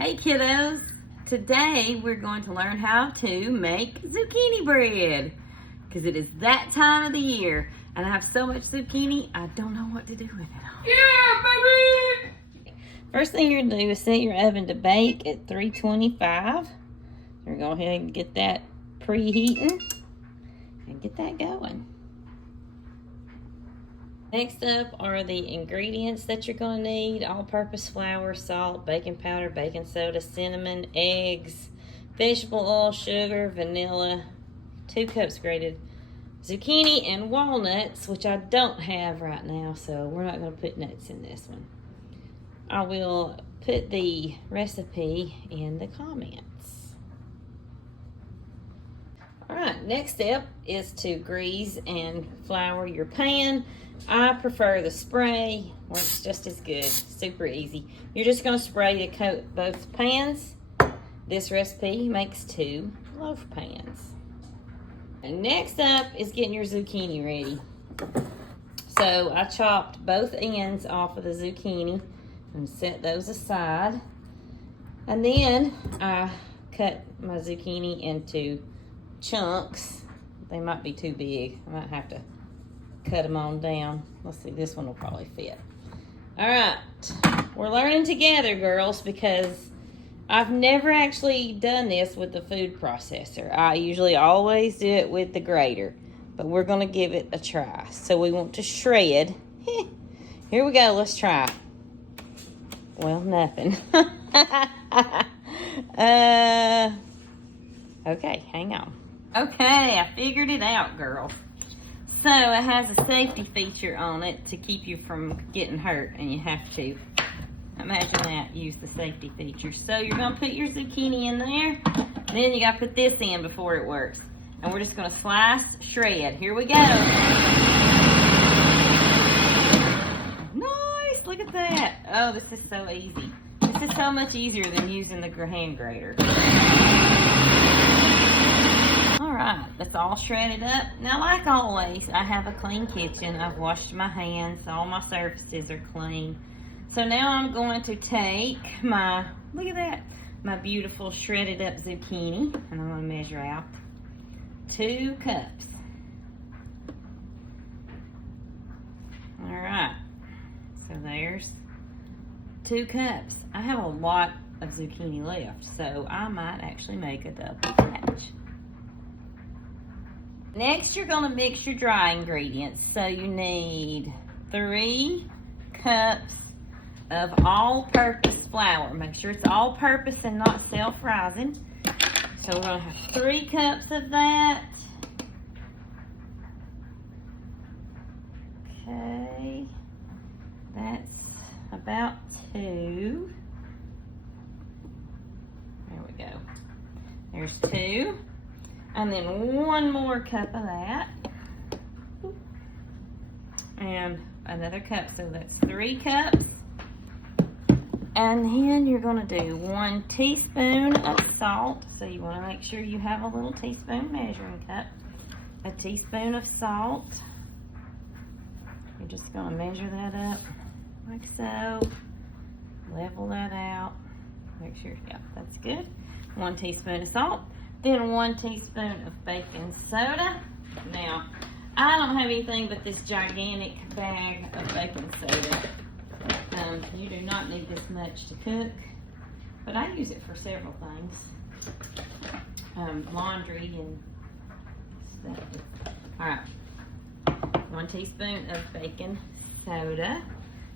Hey kiddos, today we're going to learn how to make zucchini bread because it is that time of the year and I have so much zucchini I don't know what to do with it all. Yeah, baby! First thing you're going to do is set your oven to bake at 325. We're going to go ahead and get that preheating and get that going. Next up are the ingredients that you're going to need. All-purpose flour, salt, baking powder, baking soda, cinnamon, eggs, vegetable oil, sugar, vanilla, 2 cups grated zucchini, and walnuts, which I don't have right now, so we're not going to put nuts in this one. I will put the recipe in the comments. Alright, next step is to grease and flour your pan. I prefer the spray, works just as good, super easy. You're just going to spray to coat both pans. This recipe makes 2 loaf pans. And next up is getting your zucchini ready. So I chopped both ends off of the zucchini and set those aside. And then I cut my zucchini into chunks. They might be too big. I might have to cut them on down. Let's see, this one will probably fit. All right, we're learning together, girls, because I've never actually done this with the food processor. I usually always do it with the grater, but we're gonna give it a try. So we want to shred. Here we go, let's try it. Well, nothing. Okay, hang on. Okay, I figured it out, girl. So it has a safety feature on it to keep you from getting hurt, and you have to, imagine that, use the safety feature. So you're gonna put your zucchini in there, then you gotta put this in before it works. And we're just gonna slice, shred. Here we go. Nice, look at that. Oh, this is so easy. This is so much easier than using the hand grater. Alright, that's all shredded up. Now, like always, I have a clean kitchen. I've washed my hands. All my surfaces are clean. So now I'm going to take my, look at that, my beautiful shredded up zucchini. And I'm going to measure out 2 cups. Alright, so there's 2 cups. I have a lot of zucchini left, so I might actually make a double batch. Next, you're going to mix your dry ingredients. So you need 3 cups of all-purpose flour. Make sure it's all-purpose and not self-rising. So we're going to have 3 cups of that. Okay, that's about 2. There we go. There's 2. And then 1 more cup of that. And another cup, so that's 3 cups. And then you're gonna do 1 teaspoon of salt. So you wanna make sure you have a little teaspoon measuring cup. A teaspoon of salt. You're just gonna measure that up like so. Level that out. Make sure, yeah, that's good. 1 teaspoon of salt. Then 1 teaspoon of baking soda. Now, I don't have anything but this gigantic bag of baking soda. You do not need this much to cook, but I use it for several things. Laundry and stuff. All right, 1 teaspoon of baking soda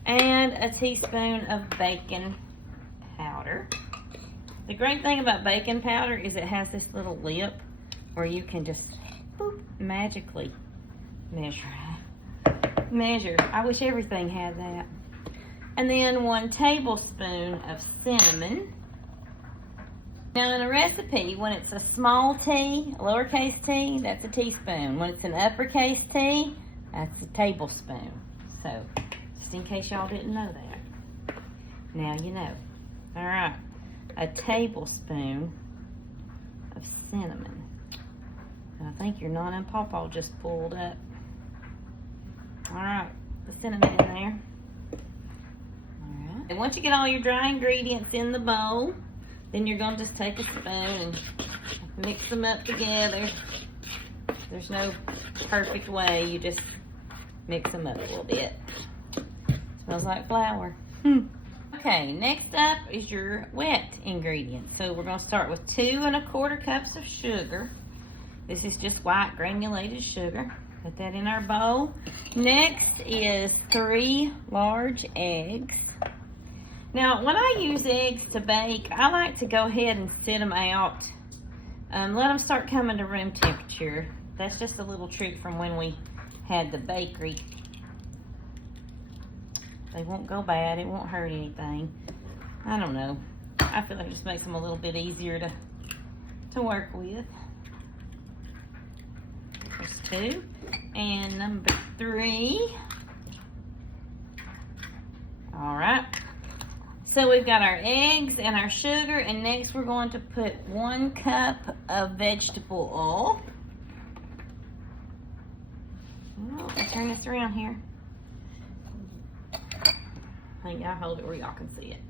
and a teaspoon of baking powder. The great thing about baking powder is it has this little lip where you can just boop, magically measure. I wish everything had that. And then 1 tablespoon of cinnamon. Now in a recipe, when it's a small t, a lowercase t, that's a teaspoon. When it's an uppercase t, that's a tablespoon. So, just in case y'all didn't know that. Now you know. All right. A tablespoon of cinnamon. And I think your Nana and Pawpaw just pulled up. All right, the cinnamon in there. All right. And once you get all your dry ingredients in the bowl, Then you're gonna just take a spoon and mix them up together. There's no perfect way, you just mix them up a little bit. Smells like flour. Okay, next up is your wet ingredients. So we're gonna start with 2 1/4 cups of sugar. This is just white granulated sugar. Put that in our bowl. Next is 3 large eggs. Now, when I use eggs to bake, I like to go ahead and sit them out. Let them start coming to room temperature. That's just a little trick from when we had the bakery. They won't go bad. It won't hurt anything. I don't know. I feel like it just makes them a little bit easier to work with. There's 2. And number 3. All right. So we've got our eggs and our sugar, and next we're going to put 1 cup of vegetable oil. Oh, I'll turn this around here. I think I'll hold it where y'all can see it.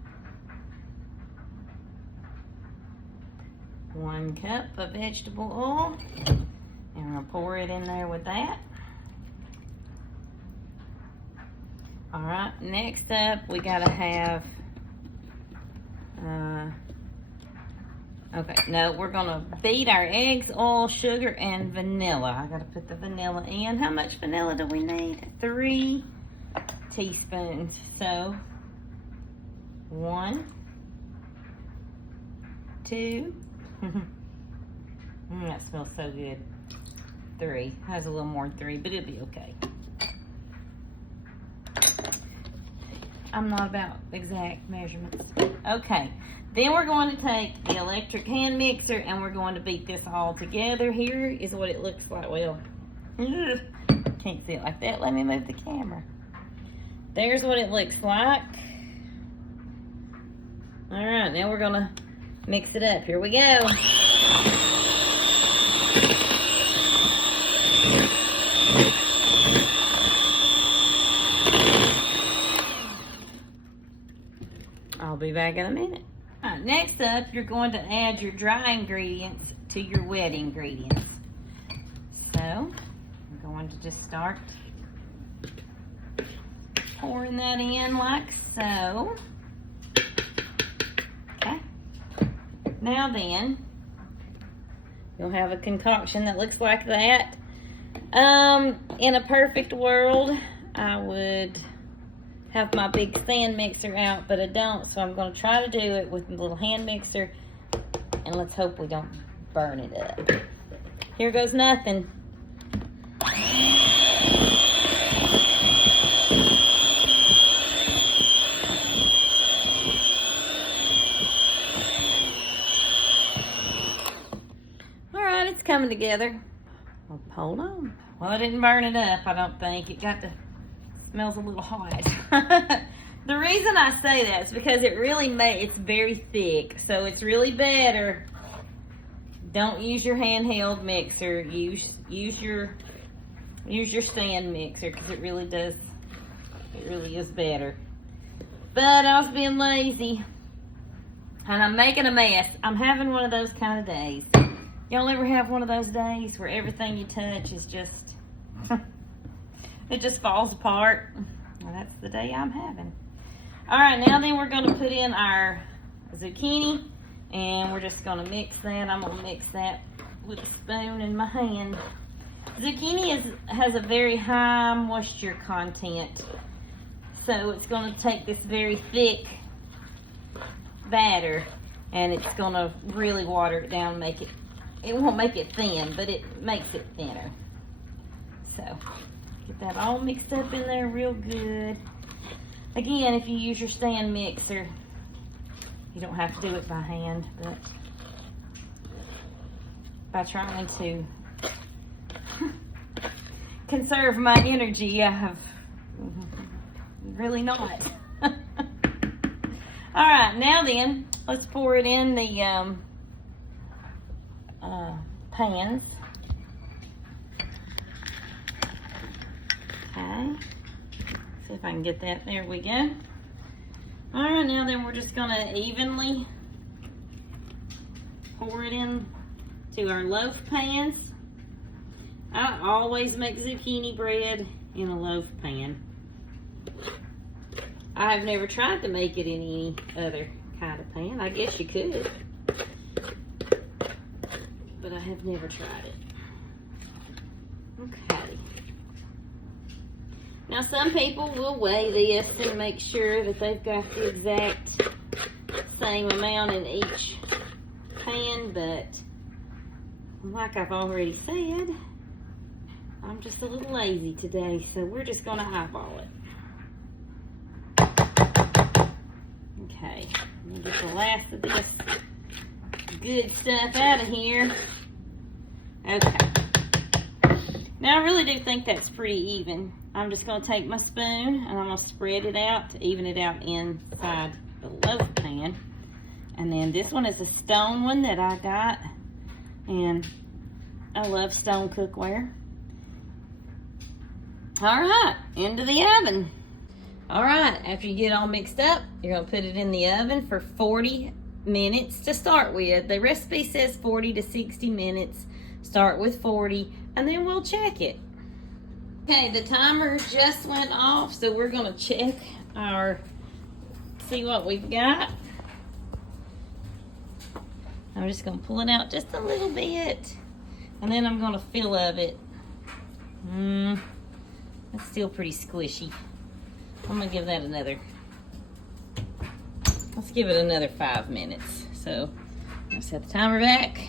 1 cup of vegetable oil. And we're gonna pour it in there with that. All right, next up we gotta have, we're gonna beat our eggs, oil, sugar, and vanilla. I gotta put the vanilla in. How much vanilla do we need? 3 teaspoons. So 1, 2. That smells so good. 3. Has a little more than 3, but it'll be okay. I'm not about exact measurements. Okay, then we're going to take the electric hand mixer and we're going to beat this all together. Here is what it looks like. Well, can't see it like that. Let me move the camera. There's what it looks like. All right, now we're gonna mix it up. Here we go. I'll be back in a minute. All right, next up, you're going to add your dry ingredients to your wet ingredients. So, I'm going to just start pouring that in like so. Okay. Now then, you'll have a concoction that looks like that. In a perfect world, I would have my big stand mixer out, but I don't, so I'm going to try to do it with a little hand mixer, and let's hope we don't burn it up. Here goes nothing. All right, it's coming together. Oh, hold on. Well, I didn't burn it up, I don't think. It smells a little hot. The reason I say that is because it's very thick, so it's really better. Don't use your handheld mixer. Use your stand mixer, because it really is better. But I was being lazy and I'm making a mess. I'm having one of those kind of days. Y'all ever have one of those days where everything you touch is just it just falls apart? Well, that's the day I'm having. All right, now then we're going to put in our zucchini, and we're just going to mix that. I'm going to mix that with a spoon in my hand. Zucchini has a very high moisture content, so it's going to take this very thick batter, and it's going to really water it down, it won't make it thin, but it makes it thinner. So get that all mixed up in there real good. Again, if you use your stand mixer, you don't have to do it by hand, but by trying to conserve my energy, I have really not. All right, now then, let's pour it in the pans. Okay, see if I can get that. There we go. All right, now then we're just gonna evenly pour it in to our loaf pans. I always make zucchini bread in a loaf pan. I have never tried to make it in any other kind of pan. I guess you could, but I have never tried it. Okay. Now some people will weigh this and make sure that they've got the exact same amount in each pan, but like I've already said, I'm just a little lazy today, so we're just gonna eyeball it. Okay, let me get the last of this good stuff out of here. Okay. Now I really do think that's pretty even. I'm just gonna take my spoon and I'm gonna spread it out to even it out inside the loaf pan. And then this one is a stone one that I got, and I love stone cookware. All right, into the oven. All right, after you get all mixed up, you're gonna put it in the oven for 40 minutes to start with. The recipe says 40 to 60 minutes. Start with 40, and then we'll check it. Okay, the timer just went off, so we're gonna check see what we've got. I'm just gonna pull it out just a little bit, and then I'm gonna fill of it. It's still pretty squishy. I'm gonna give that let's give it another 5 minutes. So let's set the timer back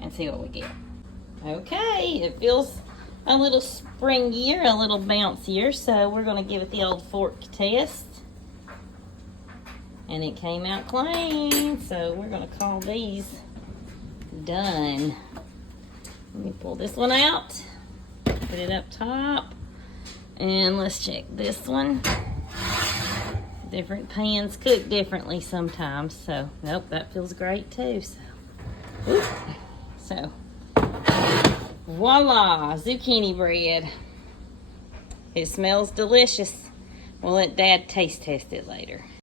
and see what we get. Okay, it feels a little springier, a little bouncier, so we're gonna give it the old fork test. And it came out clean, so we're gonna call these done. Let me pull this one out, put it up top, and let's check this one. Different pans cook differently sometimes, so nope, that feels great too. So voila, zucchini bread. It smells delicious. We'll let Dad taste test it later.